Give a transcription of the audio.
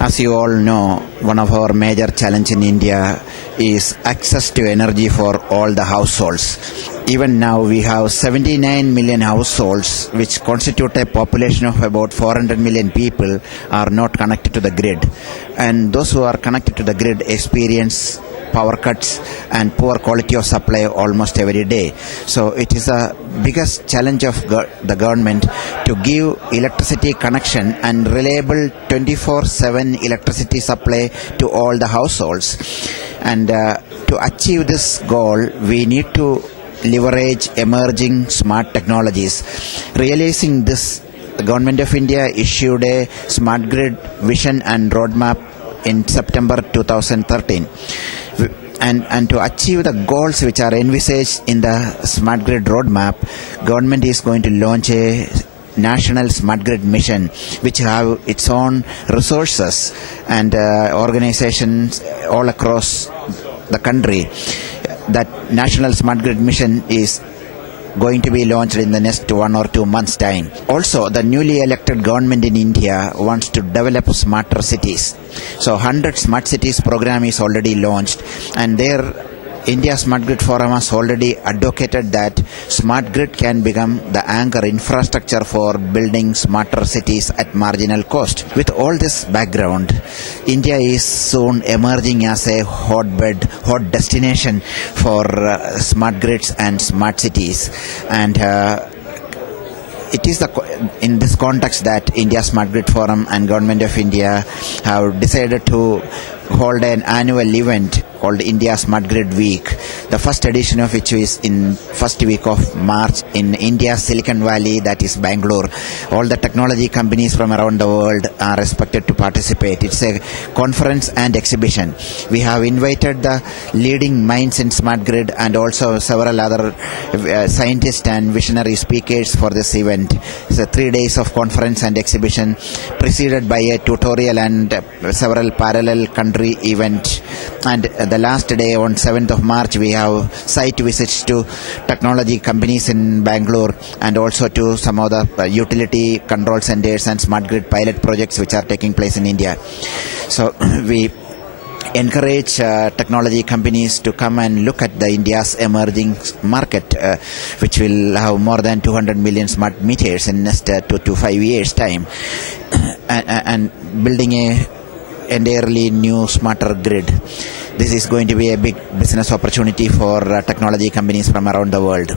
As you all know, one of our major challenge in India is access to energy for all the households. Even now we have 79 million households which constitute a population of about 400 million people are not connected to the grid. And those who are connected to the grid experience power cuts and poor quality of supply almost every day. So it is the biggest challenge of the government to give electricity connection and reliable 24/7 electricity supply to all the households. And to achieve this goal, we need to leverage emerging smart technologies. Realizing this, the Government of India issued a smart grid vision and roadmap in September 2013. And to achieve the goals which are envisaged in the smart grid roadmap, government is going to launch a national smart grid mission which have its own resources and organizations all across the country. That national smart grid mission is going to be launched in the next 1 or 2 months' time. Also, the newly elected government in India wants to develop smarter cities. So 100 Smart Cities program is already launched, and there India Smart Grid Forum has already advocated that smart grid can become the anchor infrastructure for building smarter cities at marginal cost. With all this background, India is soon emerging as a hot destination for smart grids and smart cities. And it is in this context that India Smart Grid Forum and Government of India have decided to hold an annual event called India Smart Grid Week, the first edition of which is in first week of March in India's Silicon Valley, that is Bangalore. All the technology companies from around the world are expected to participate. It's a conference and exhibition. We have invited the leading minds in smart grid and also several other scientists and visionary speakers for this event. It's a 3 days of conference and exhibition preceded by a tutorial and several parallel country events. And the last day on 7th of March we have site visits to technology companies in Bangalore and also to some of the utility control centers and smart grid pilot projects which are taking place in India. So we encourage technology companies to come and look at the India's emerging market, which will have more than 200 million smart meters in next 2 to 5 years time, and building a entirely new smarter grid. This is going to be a big business opportunity for technology companies from around the world.